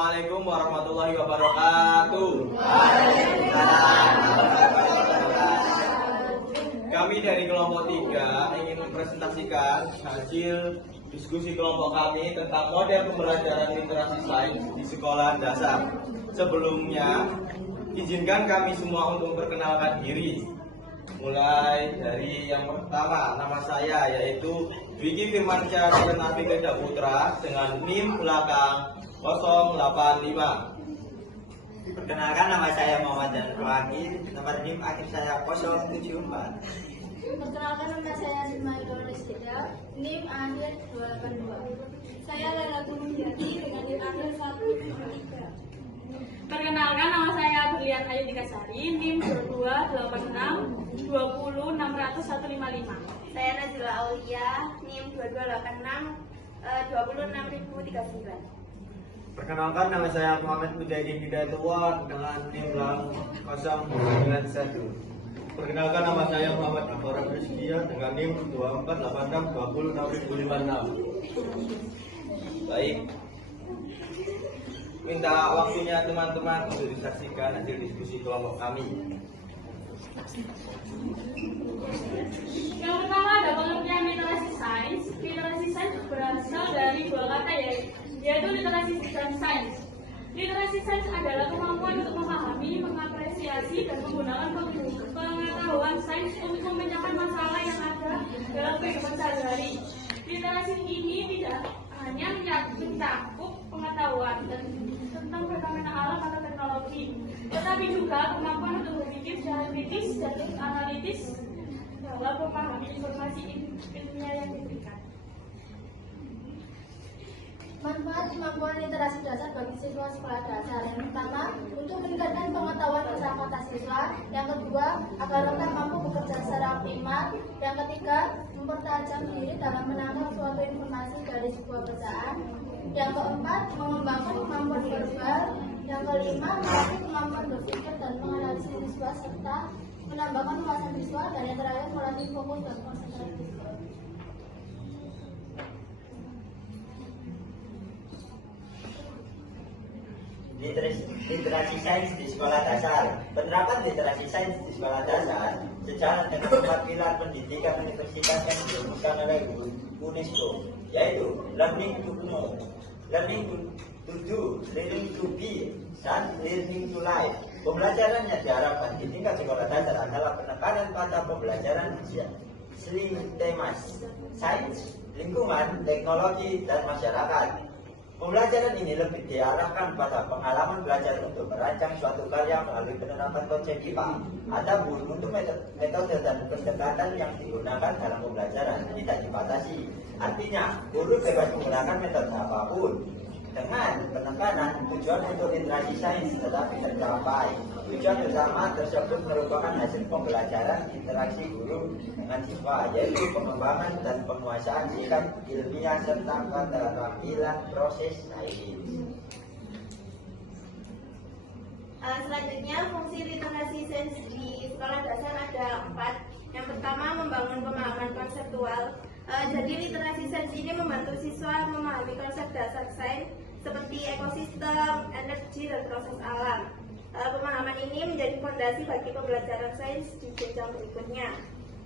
Assalamualaikum warahmatullahi wabarakatuh. Kami dari kelompok 3 ingin mempresentasikan hasil diskusi kelompok kami tentang model pembelajaran literasi sains di sekolah dasar. Sebelumnya, izinkan kami semua untuk memperkenalkan diri. Mulai dari yang pertama, nama saya yaitu Dwiki Firmansyah Nafika Putra dengan NIM belakang 085. Perkenalkan, nama saya Muhammad Janur Wahid, nomor NIM akhir saya 074. Perkenalkan, nama saya Simaidul Rizkida, NIM akhir 282. Saya Lela Tunuhyati dengan NIM akhir 173. Perkenalkan, nama saya Berlian Ayu Dikasari, NIM 2286 20600 155. Saya Najila Aulia, NIM 2286 26039. Perkenalkan, nama saya Muhammad Mujahidin Hidayatullah dengan NIM 091. Perkenalkan, nama saya Muhammad Akbar Rizkia dengan NIM 2486 20656. Baik, minta waktunya teman-teman untuk disaksikan hasil diskusi kelompok kami. Yang pertama ada pengertian literasi sains. Literasi sains berasal dari dua kata yaitu literasi dan sains. Literasi sains adalah kemampuan untuk memahami, mengapresiasi, dan menggunakan pengetahuan sains untuk memecahkan masalah yang ada dalam kehidupan sehari-hari. Literasi ini tidak hanya mencakup pengetahuan tentang fenomena alam atau teknologi, tetapi juga kemampuan untuk berpikir secara kritis dan analitis dalam memahami informasi ilmiah yang diberikan. Manfaat kemampuan literasi dasar bagi siswa sekolah dasar. Yang pertama, untuk meningkatkan pengetahuan kosakata siswa. Yang kedua, agar mereka mampu bekerja secara optimal. Yang ketiga, mempertajam diri dalam menangkap suatu informasi dari sebuah bacaan. Yang keempat, mengembangkan kemampuan verbal. Yang kelima, melatih kemampuan berpikir dan menganalisis siswa serta menambahkan wawasan siswa. Dan yang terakhir, melatih fokus dan konsentrasi siswa. Literasi sains di sekolah dasar. Penerapan literasi sains di sekolah dasar sejalan dengan 4 pilar pendidikan universitas yang dirumuskan oleh UNESCO, yaitu learning to know, learning to do, learning to be, dan learning to life. Pembelajaran yang diharapkan di tingkat sekolah dasar adalah penekanan pada pembelajaran sling temas, sains, lingkungan, teknologi, dan masyarakat. Pembelajaran ini lebih diarahkan pada pengalaman belajar untuk merancang suatu karya melalui penerapan konsep IPA. Adapun untuk metode dan pendekatan yang digunakan dalam pembelajaran tidak dibatasi. Artinya, guru bebas menggunakan metode apapun. Dengan penekanan tujuan untuk literasi sains tetapi tercapai. Tujuan utama tersebut merupakan hasil pembelajaran interaksi guru dengan siswa, yaitu pengembangan dan penguasaan sikap ilmiah serta keterampilan proses sains. Selanjutnya, fungsi literasi sains di sekolah dasar ada 4. Yang pertama, membangun pemahaman konseptual. Jadi literasi sains ini membantu siswa memahami konsep dasar sains seperti ekosistem, energi, dan proses alam. Pemahaman ini menjadi fondasi bagi pembelajaran sains di jenjang berikutnya.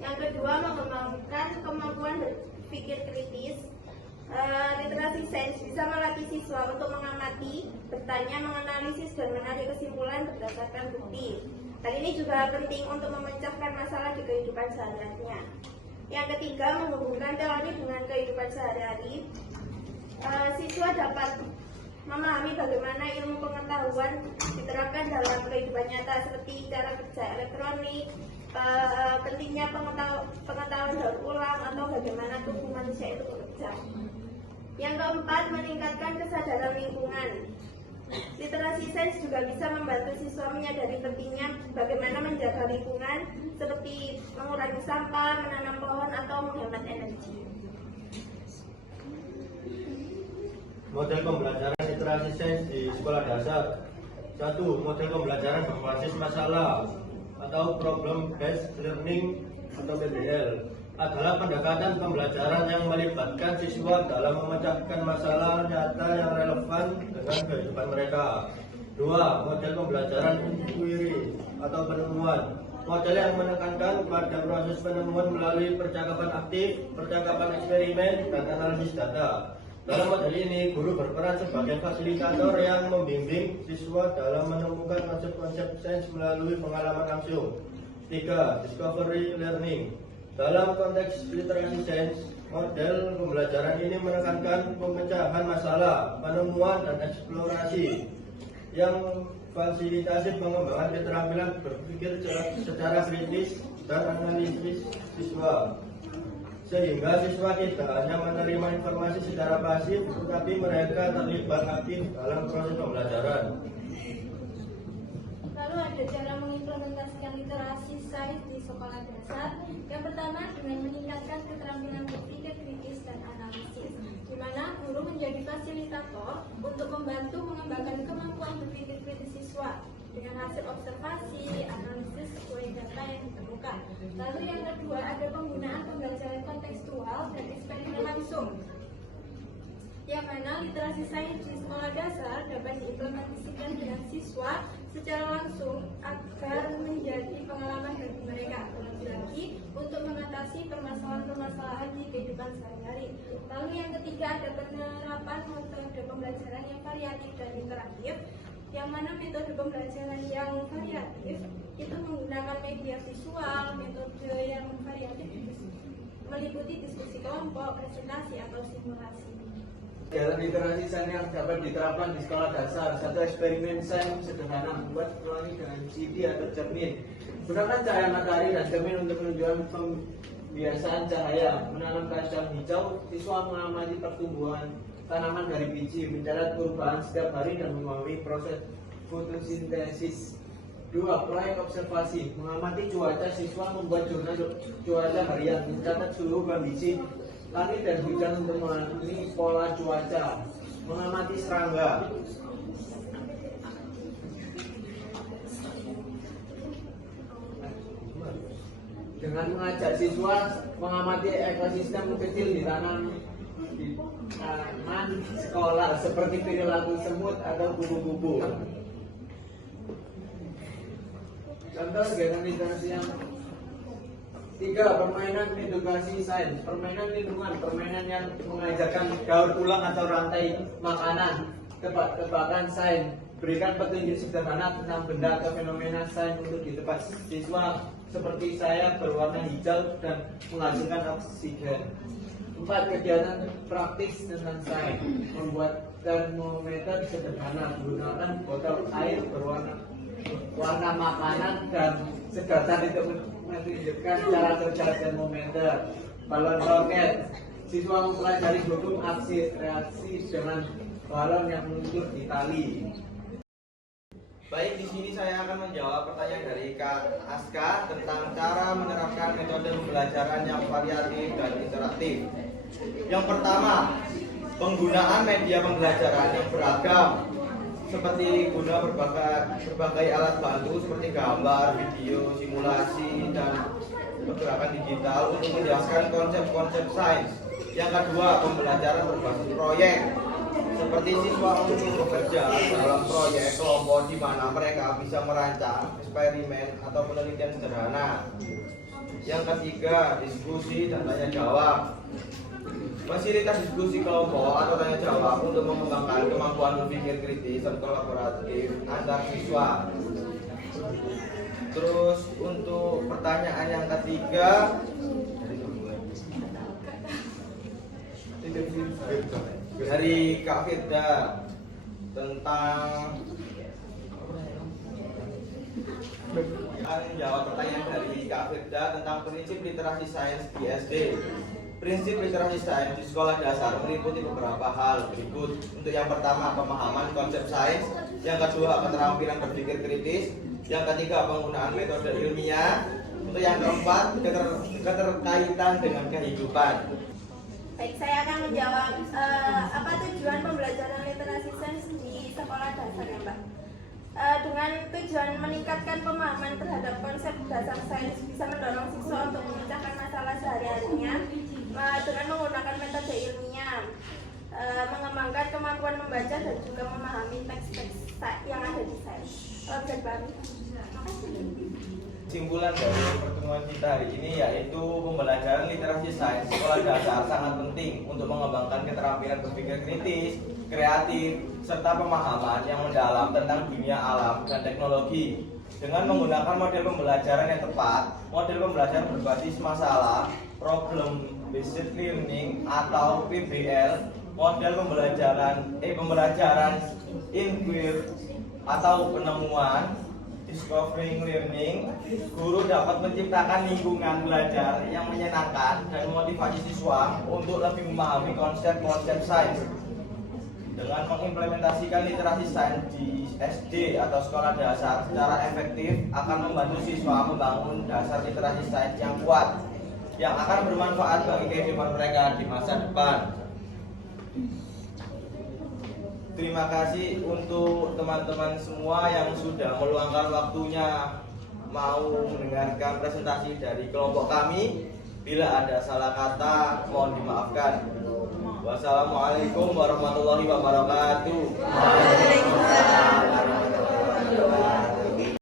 Yang kedua, mengembangkan kemampuan berpikir kritis. Literasi sains bisa melatih siswa untuk mengamati, bertanya, menganalisis, dan menarik kesimpulan berdasarkan bukti. Hal ini juga penting untuk memecahkan masalah di kehidupan sehari-harinya. Yang ketiga, menghubungkan teori dengan kehidupan sehari-hari. Siswa dapat memahami bagaimana ilmu pengetahuan diterapkan dalam kehidupan nyata seperti cara kerja elektronik, pentingnya pengetahuan daur ulang, atau bagaimana tubuh manusia itu bekerja. Yang keempat, meningkatkan kesadaran lingkungan. Literasi sains juga bisa membantu siswa menyadari pentingnya bagaimana menjaga lingkungan seperti mengurangi sampah, menanam pohon, atau menghemat energi. Model pembelajaran literasi sains di sekolah dasar. 1. Model pembelajaran berbasis masalah atau problem based learning atau PBL. adalah pendekatan pembelajaran yang melibatkan siswa dalam memecahkan masalah nyata yang relevan dengan kehidupan mereka. 2. Model pembelajaran inquiry atau penemuan. Model yang menekankan pada proses penemuan melalui percakapan aktif, percakapan eksperimen, dan analisis data. Dalam model ini, guru berperan sebagai fasilitator yang membimbing siswa dalam menemukan konsep-konsep sains melalui pengalaman langsung. 3. Discovery learning. Dalam konteks literasi sains, model pembelajaran ini menekankan pemecahan masalah, penemuan, dan eksplorasi yang fasilitasi pengembangan keterampilan berpikir secara kritis dan analisis siswa. Sehingga siswa tidak hanya menerima informasi secara pasif, tetapi mereka terlibat aktif dalam proses pembelajaran. Lalu ada cara mengimplementasikan literasi sains di sekolah dasar. Yang pertama dengan meningkatkan keterampilan berpikir kritis dan analisis, di mana guru menjadi fasilitator untuk membantu mengembangkan kemampuan berpikir kritis siswa dengan hasil observasi, analisis sesuai data yang ditemukan. Lalu yang kedua ada penggunaan pembelajaran kontekstual dan eksperimen langsung, yang mana literasi sains di sekolah dasar dapat diimplementasikan dengan siswa secara langsung agar menjadi pengalaman bagi mereka, terlebih lagi untuk mengatasi permasalahan-permasalahan di kehidupan sehari-hari. Lalu yang ketiga ada penerapan metode pembelajaran yang variatif dan interaktif, yang mana metode pembelajaran yang variatif itu menggunakan media visual. Metode yang variatif meliputi diskusi kelompok, presentasi, atau simulasi. Dalam literasi sains yang dapat diterapkan di sekolah dasar, satu eksperimen sains sederhana membuat pelangi dengan CD atau cermin. Gunakan cahaya matahari dan cermin untuk menunjukkan pembiasaan cahaya. Menanam kacang hijau, siswa mengamati pertumbuhan tanaman dari biji, mencatat perubahan setiap hari dan memahami proses fotosintesis. 2. Proyek observasi, mengamati cuaca. Siswa membuat jurnal cuaca harian, mencatat suhu kondisi langit dan hujan untuk mengenali pola cuaca. Mengamati serangga. Dengan mengajak siswa mengamati ekosistem kecil di taman sekolah seperti perilaku semut atau kupu-kupu. Contoh kegiatan literasi yang 3. Permainan edukasi sains. Permainan lingkungan, permainan yang mengajarkan daur ulang atau rantai makanan. Tebak-tebakan sains, berikan petunjuk sederhana tentang benda atau fenomena sains untuk ditebak. Siswa seperti saya berwarna hijau dan menghasilkan oksigen. 4. Kegiatan praktis tentang sains, membuat termometer sederhana, menggunakan botol air berwarna makanan dan sedotan untuk menunjukkan cara kerja termometer. Balon roket, siswa mempelajari hukum aksi reaksi dengan balon yang meluncur di tali. Baik, di sini saya akan menjawab pertanyaan dari Kak Aska tentang cara menerapkan metode pembelajaran yang variatif dan interaktif. Yang pertama, penggunaan media pembelajaran yang beragam, seperti guna berbagai alat bantu seperti gambar, video, simulasi, dan pergerakan digital untuk menjelaskan konsep-konsep sains. Yang kedua, pembelajaran berbasis proyek, seperti siswa untuk bekerja dalam proyek kelompok di mana mereka bisa merancang eksperimen atau penelitian sederhana. Yang ketiga, diskusi dan tanya jawab. Fasilitas diskusi kelompok atau tanya jawab untuk mengembangkan kemampuan berpikir kritis dan kolaboratif antar siswa. Terus untuk pertanyaan yang ketiga dari Kak Firda tentang menjawab pertanyaan dari Kak Firda tentang prinsip literasi sains di SD. Prinsip literasi sains di sekolah dasar meliputi beberapa hal berikut. Untuk yang pertama, pemahaman konsep sains. Yang kedua, keterampilan berpikir kritis. Yang ketiga, penggunaan metode ilmiah. Untuk yang keempat, keterkaitan dengan kehidupan. Baik, saya akan menjawab apa tujuan pembelajaran literasi sains di sekolah dasar ya, Mbak. Dengan Dengan tujuan meningkatkan pemahaman terhadap konsep dasar sains bisa mendorong siswa untuk memecahkan masalah sehari-harinya dengan menggunakan metode ilmiah, mengembangkan kemampuan membaca dan juga memahami teks-teks yang ada di sains. Bisa dipahami? Kesimpulan dari pertemuan kita hari ini yaitu pembelajaran literasi sains sekolah dasar sangat penting untuk mengembangkan keterampilan berpikir kritis, kreatif, serta pemahaman yang mendalam tentang dunia alam dan teknologi. Dengan menggunakan model pembelajaran yang tepat, model pembelajaran berbasis masalah, problem based learning atau PBL, model pembelajaran inquiry atau penemuan, discovering learning, guru dapat menciptakan lingkungan belajar yang menyenangkan dan memotivasi siswa untuk lebih memahami konsep-konsep sains. Dengan mengimplementasikan literasi sains di SD atau sekolah dasar secara efektif akan membantu siswa membangun dasar literasi sains yang kuat yang akan bermanfaat bagi kehidupan mereka di masa depan. Terima kasih untuk teman-teman semua yang sudah meluangkan waktunya mau mendengarkan presentasi dari kelompok kami. Bila ada salah kata, mohon dimaafkan. Wassalamualaikum warahmatullahi wabarakatuh.